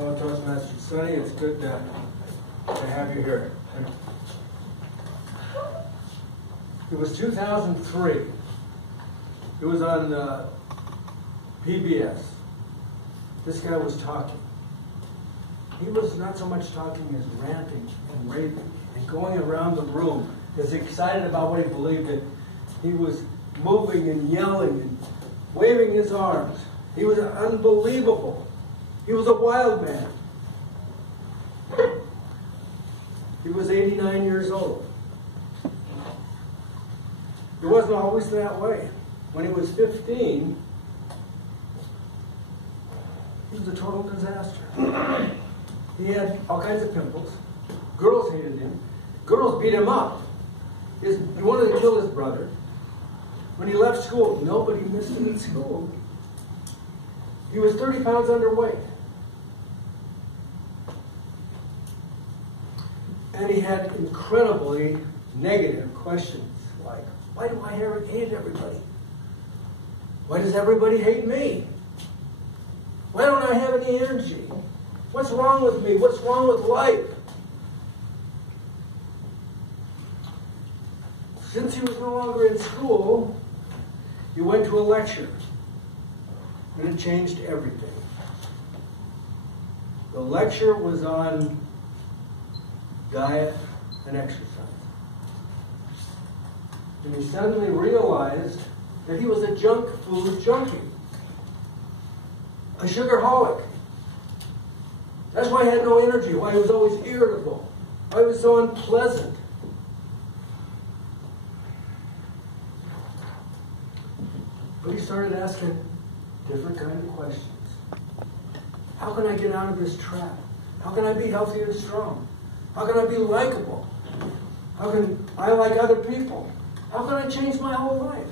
Well, Toastmaster Sonny, it's good to have you here. It was 2003. It was on PBS. This guy was talking. He was not so much talking as ranting and raving and going around the room as excited about what he believed that he was moving and yelling and waving his arms. He was unbelievable. He was a wild man. He was 89 years old. It wasn't always that way. When he was 15, he was a total disaster. He had all kinds of pimples. Girls hated him. Girls beat him up. He wanted to kill his brother. When he left school, nobody missed him at school. He was 30 pounds underweight. And he had incredibly negative questions like, why do I hate everybody? Why does everybody hate me? Why don't I have any energy? What's wrong with me? What's wrong with life? Since he was no longer in school, he went to a lecture. And it changed everything. The lecture was on diet and exercise. And he suddenly realized that he was a junk food junkie. A sugarholic. That's why he had no energy, why he was always irritable, why he was so unpleasant. But he started asking different kind of questions. How can I get out of this trap? How can I be healthy and strong? How can I be likable? How can I like other people? How can I change my whole life?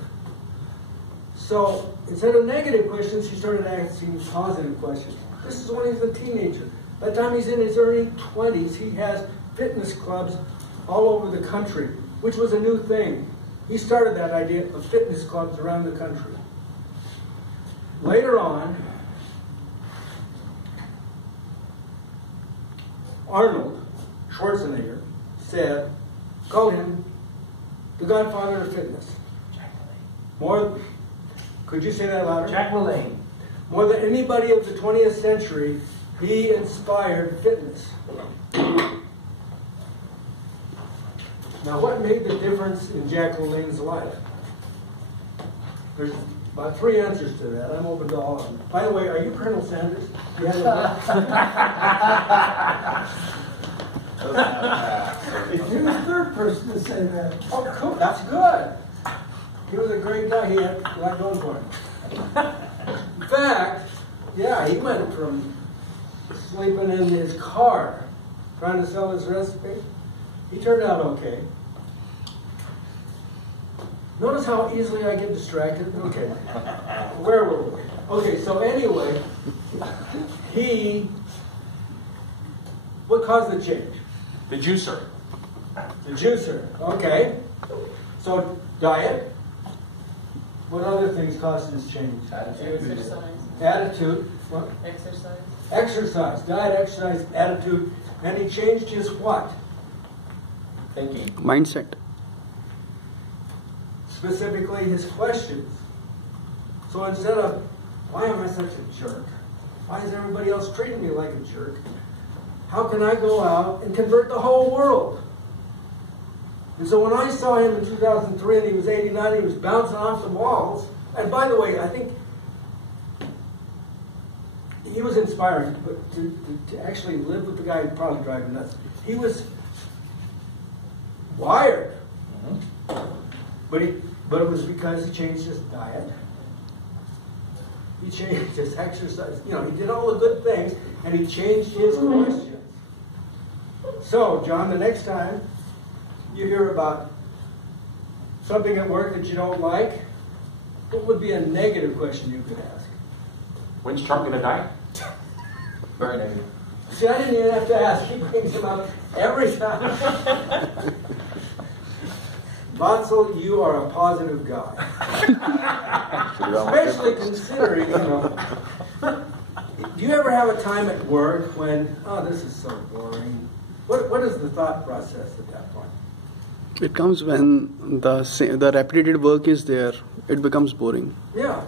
So instead of negative questions, he started asking positive questions. This is when he's a teenager. By the time he's in his early 20s, he has fitness clubs all over the country, which was a new thing. He started that idea of fitness clubs around the country. Later on, Arnold Schwarzenegger called him the godfather of fitness. Could you say that louder? Jack LaLanne. More than anybody of the 20th century, he inspired fitness. Now, what made the difference in Jack LaLanne's life? There's about 3 answers to that. I'm open to all of them. By the way, are you Colonel Sanders? You have You're the third person to say that. Oh, cool. That's good. He was a great guy. He had a lot going for him. In fact, yeah, he went from sleeping in his car trying to sell his recipe. He turned out okay. Notice how easily I get distracted? Okay. Where were we? Okay, so anyway, what caused the change? The juicer. The juicer, okay. So, diet. What other things caused this change? Exercise. Attitude. What? Exercise. Exercise. Diet, exercise, attitude. And he changed his what? Thinking. Mindset. Specifically his questions. So instead of, why am I such a jerk? Why is everybody else treating me like a jerk? How can I go out and convert the whole world? And so when I saw him in 2003 and he was 89, he was bouncing off the walls. And by the way, I think he was inspiring, but to actually live with the guy would probably drive him nuts. He was wired. But it was because he changed his diet. He changed his exercise. You know, he did all the good things, and he changed his questions. So, John, the next time you hear about something at work that you don't like, what would be a negative question you could ask? When's Trump going to die? Very negative. See, I didn't even have to ask. He brings him up every time. Vatsal, you are a positive guy. Especially considering, Do you ever have a time at work when, oh, this is so boring? What is the thought process at that point? It comes when the repetitive work is there, it becomes boring. Yeah.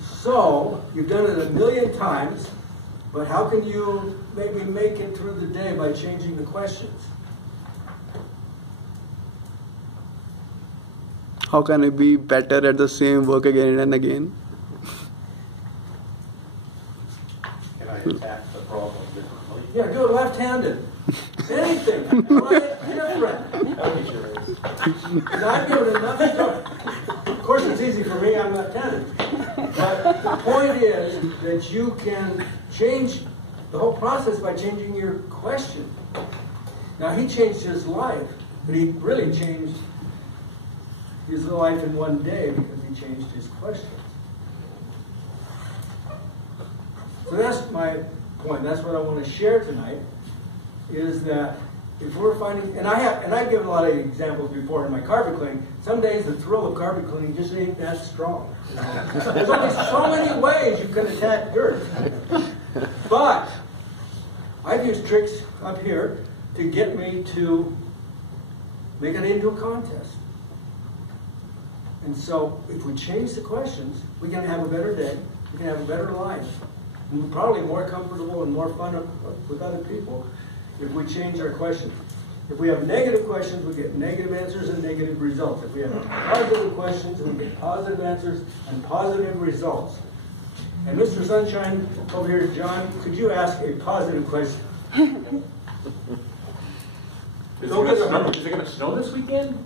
So, you've done it a million times, but how can you maybe make it through the day by changing the questions? How can I be better at the same work again and again? Can I attack the problem differently? Yeah, do it left-handed. Anything. Try it different. That would be sure is. I've given enough time. Of course, it's easy for me. I'm not talented. But the point is that you can change the whole process by changing your question. Now, he changed his life, but he really changed his life in one day because he changed his questions. So that's my point. That's what I want to share tonight, is that if we're finding, and I've given a lot of examples before in my carpet cleaning. Some days the thrill of carpet cleaning just ain't that strong. There's only so many ways you can attack dirt. But I've used tricks up here to get me to make it into a contest. And so if we change the questions, we can have a better day, we can have a better life, and we're probably more comfortable and more fun with other people if we change our questions. If we have negative questions, we get negative answers and negative results. If we have positive questions, we get positive answers and positive results. And Mr. Sunshine over here, John, could you ask a positive question? Is it going to snow this weekend?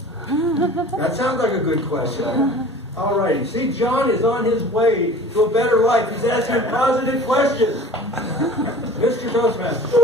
That sounds like a good question. All righty. See, John is on his way to a better life. He's asking positive questions. Mr. Toastmaster.